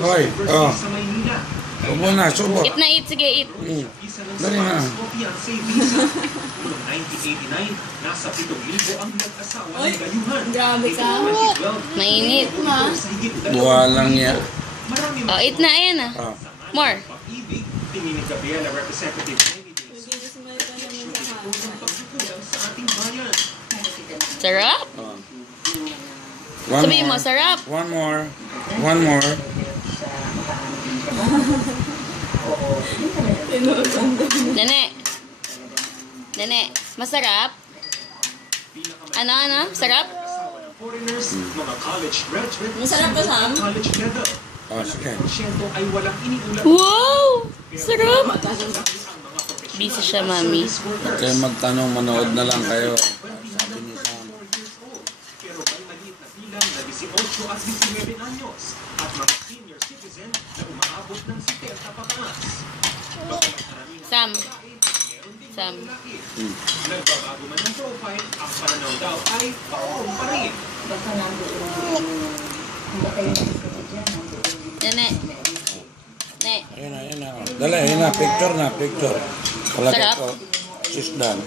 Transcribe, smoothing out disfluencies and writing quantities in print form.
Hoy, subo na, subo. Eat na eat, sige eat. Dali na. Oy, grabe ka. Mainit. Buha lang niya. Oh, eat na, ayan na. More. Sarap? Sabihin mo, sarap. One more. One more. Nene. Nene, masarap? Ano? Sarap? Masarap ba, Sam? Oh, sige. Wow! Sarap! Busy siya, mami. Huwag kayong magtanong, manood na lang kayo. Sabi ni Sam. Sam. Sam. Nagbabago man ang profile, ang pananaw daw ay paong pa rin. Nene. Ne. Ayun na. Dali, ayun na. Picture na, picture. Palagay Sarap. ko. She's done.